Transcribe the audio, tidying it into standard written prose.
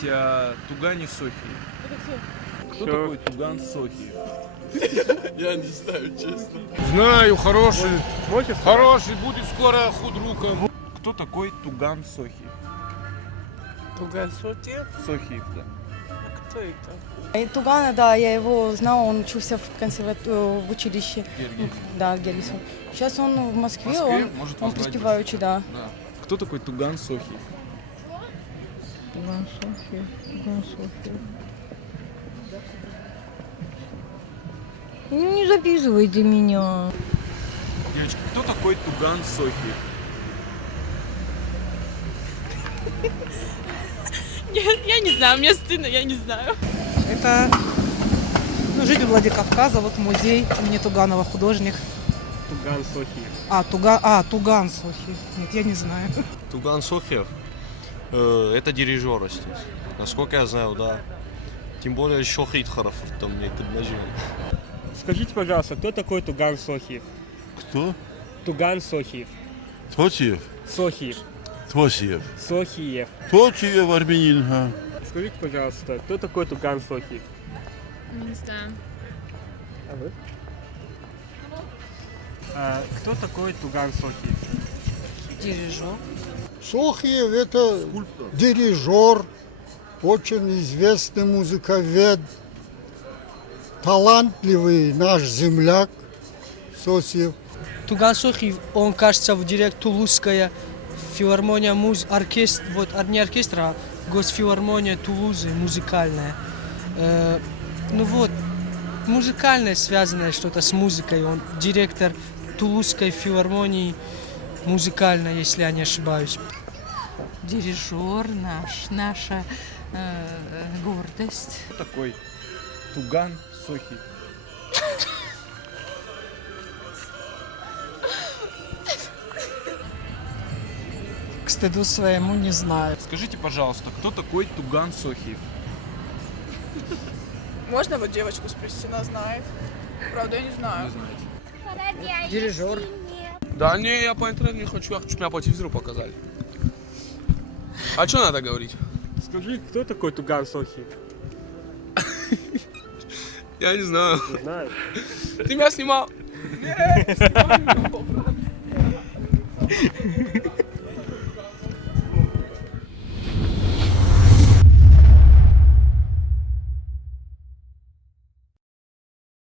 поговорить о Тугане Сохии. Кто такой Туган Сохиев? Я не знаю, честно. Знаю, хороший. Хороший, будет скоро худруком. Кто такой Туган Сохиев? Туган Сохиев? Сохиев, да. А кто это? И Тугана, да, я его знала, он учился в училище. Гергиев. Да, Герисов. Сейчас он в Москве, Может он вас звать преуспевающий, да. Да. Кто такой Туган Сохиев? Туган Сохиев. Туган Сохиев. Ну, не записывайте меня. Девочки, кто такой Туган Сохиев? Я не знаю, мне стыдно, я не знаю. Это житель Владикавказа, вот музей имени Туганова, художник. Туган Сохиев. Туган Сохиев. Нет, я не знаю. Туган Сохиев это дирижер здесь. Насколько я знаю, да. Тем более Шохитхаров там мне предложили. Скажите, пожалуйста, кто такой Туган Сохиев? Кто? Туган Сохиев. Тотьев? Сохиев. Тосьев. Сохиев. Тотьев армянин, га. Скажите, пожалуйста, кто такой Туган Сохиев? Не знаю. А вы? Кто такой Туган Сохиев? Дирижер. Сохиев – это дирижер, очень известный музыковед, талантливый наш земляк Сохиев. Туган Сохиев, он, кажется, в директ Тулузская филармония, оркестр, вот не оркестр, а госфилармония Тулузы, музыкальная. Ну вот, музыкальное, связанное что-то с музыкой. Он директор Тулузской филармонии музыкальной, если я не ошибаюсь. Дирижер наша гордость. Кто такой Туган Сохиев? К стыду своему не знаю. Скажите, пожалуйста, кто такой Туган Сохиев? Можно вот девочку спросить, она знает. Правда, я не знаю. Дирижер. Да не, я по интернету не хочу, я хочу, меня по телевизору показали. А что надо говорить? Скажи, кто такой Туган Сохиев? Я не знаю. Не знаю. Ты меня снимал? Нет,